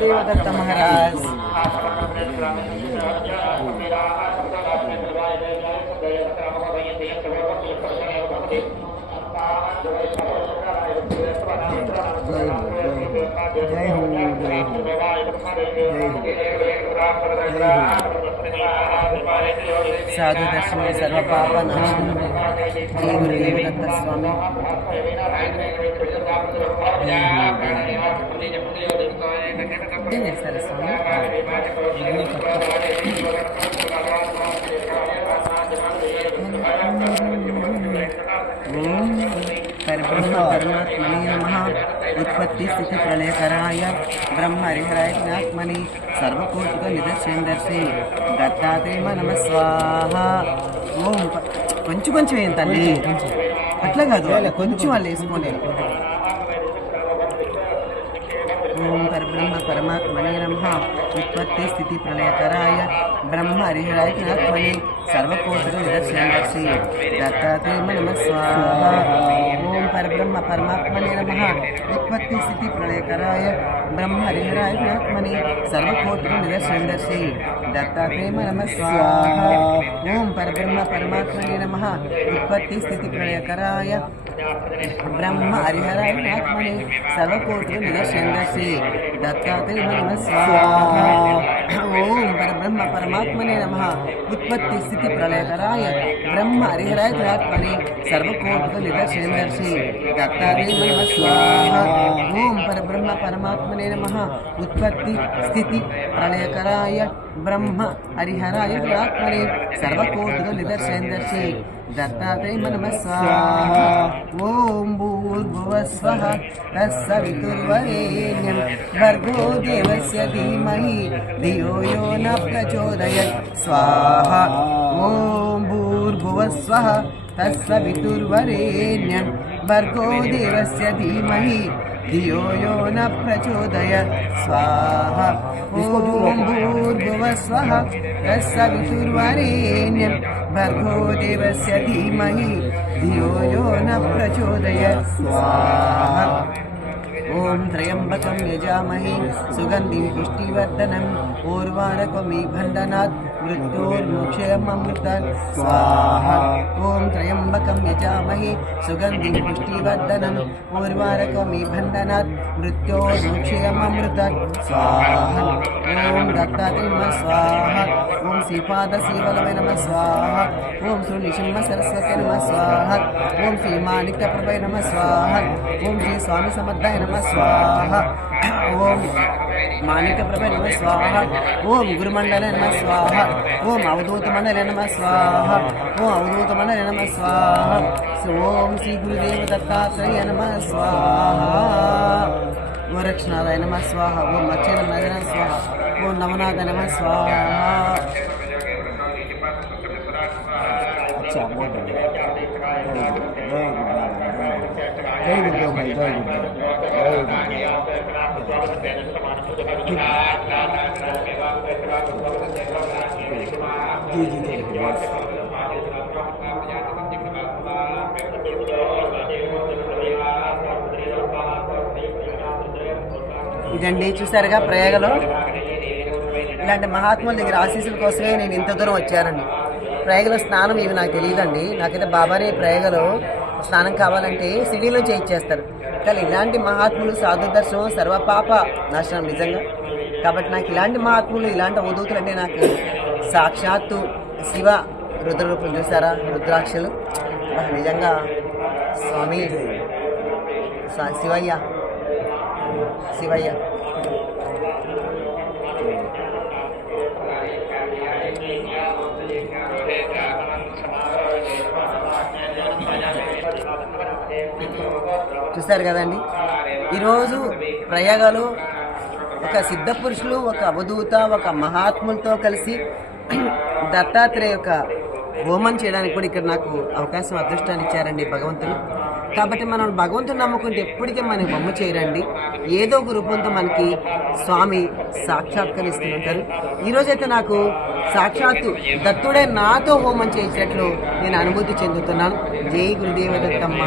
देवदत्त महाराज जय हो साधु दर्शन सर्व पाप नाशन जय गुरु देवदत्त स्वामी ఏం చేస్తారు స్వామి ఓం పరబ్రహ్మ పరమాత్మనే నమః ఉత్పత్తి స్థితి ప్రళయకరాయ బ్రహ్మ హరిహరాయ జ్ఞాత్మని సర్వకోటిక నిదర్శనదర్శి దత్తాత్రేయ నమ స్వాహ. ఓం కొంచెం కొంచెం ఏం తల్లి అట్లా కాదు కొంచెం వాళ్ళు వేసుకోలేదు. ఓం పరబ్రహ్మ పరమాత్మనే నమః ఉత్పత్తి స్థితి ప్రళయకరాయ బ్రహ్మ హరిహరాయ జ్ఞాత్మని సర్వకోటిక నిదర్శనదర్శి దత్తాత్రేయ నమ స్వాహ. ఓం పరబ్రహ్మ పరమాత్మనే నమః ఉత్పత్తి స్థితి ప్రళయకరాయ బ్రహ్మ హరిహరాయ జ్ఞాత్మని సర్వకోటిక నిదర్శనదర్శి దత్తాత్రేయ నమ స్వాహ. ఓం పరబ్రహ్మ పరమాత్మనే నమః ఉత్పత్తి స్థితి ప్రళయకరాయ బ్రహ్మ హరిహరాయ జ్ఞాత్మని సర్వకోటిక నిదర్శనదర్శి దత్తాత్రేయ నమ స్వాహ. ఓం పరబ్రహ్మ పరమాత్మనే నమః ఉత్పత్తి స్థితి ప్రళయకరాయ బ్రహ్మ హరిహరాయ జ్ఞాత్మని సర్వకోటిక నిదర్శనదర్శి దత్తాత్రేయ నమ స్వాహ. ఓం పరబ్రహ్మ పరమాత్మనే నమః ఉత్పత్తి స్థితి ప్రళయకరాయ బ్రహ్మ హరిహరాయ జ్ఞాత్మని సర్వకోటిక నిదర్శనదర్శి దత్తాత్రేయ నమ స్వాహ. ఓం భూర్భువస్వః తత్సవితుర్వరేణ్యం భర్గో దేవస్య ధీమహి ధియో యో న ప్రచోదయాత్ స్వాహ. ఓం భూర్భువస్వః తత్సవితుర్వరేణ్యం భర్గో దేవస్య ధీమహి ధియో యో న ప్రచోదయాత్ స్వాహ. ఓం భూర్భువస్వః తత్సవితుర్వరేణ్యం భర్గో దేవస్య ధీమహి ధియో యో న ప్రచోదయాత్ స్వాహ. ఓం త్రయంబకం యజామహే సుగంధిం పుష్టివర్ధనం ఊర్వారకమివ బంధనాత్ మృత్యోర్మోక్షయమమృతాత్ స్వాహ. ఓం త్రయంబకం యజామహే సుగంధిం పుష్టివర్ధనం ఊర్వారకమివ బంధనాత్ మృత్యోర్మోక్షయమమృతాత్ స్వాహ. ఓం దత్తాత్రేయ నమ స్వాహ. ఓం శ్రీపాద శ్రీవల్లభాయ నమ స్వాహ. ఓం శ్రీ నిశమ్మ సరస్వతి నమ స్వాహ. ఓం శ్రీ మాణిక్య ప్రభాయ నమ స్వాహ. ఓం శ్రీ స్వామి సమర్థాయ నమ స్వాహ. ఓం మాణిక్య ప్రభాయ నమ స్వాహ. ఓం గురుమండల నమ స్వాహ. ఓం అవధూత మండల నమ స్వాహ. ఓం అవధూత మండల నమ స్వాహ. ఓం శ్రీ గురుదేవ దత్తాత్రేయ నమ స్వాహ. గోరక్షనాథాయ నమ స్వాహ. ఓం అచ్యుత నమ స్వాహ. ఓం నవనాథ నమ స్వాహ. अच्छा बहुत बढ़िया जय गुरुदेव भाई जय गुरुदेव जी जी जी ఇదండి చూసారుగా ప్రయాగలో ఇలాంటి మహాత్ముల దగ్గర ఆశీస్సుల కోసమే నేను ఇంత దూరం వచ్చానండి. ప్రయాగలో స్నానం ఇవి నాకు తెలియదండి. నాకైతే బాబానే ప్రయాగలో స్నానం కావాలంటే సిడీలో చేయించేస్తారు. కానీ ఇలాంటి మహాత్ములు సాధు దర్శనం సర్వపాప నాశనం నిజంగా. కాబట్టి నాకు ఇలాంటి మహాత్ములు ఇలాంటి అవధూతులు అంటే నాకు సాక్షాత్తు శివ రుద్రరూపం చూసారా, రుద్రాక్షలు నిజంగా స్వామి శివయ్య శివయ్య. చూస్తారు కదండి, ఈరోజు ప్రయాగలో ఒక సిద్ధ పురుషులు, ఒక అవధూత, ఒక మహాత్ములతో కలిసి దత్తాత్రేయ యొక్క హోమం చేయడానికి కూడా ఇక్కడ నాకు అవకాశం, అదృష్టాన్ని ఇచ్చారండి భగవంతుడు. కాబట్టి మనం భగవంతుని నమ్ముకుంటే ఎప్పటికీ మనకి బొమ్మ చేయరండి. ఏదో ఒక రూపంతో మనకి స్వామి సాక్షాత్కరిస్తుంటారు. ఈరోజైతే నాకు సాక్షాత్తు దత్తుడే నాతో హోమం చేసినట్లు నేను అనుభూతి చెందుతున్నాను. జై గురుదేవ దత్తమ్మ.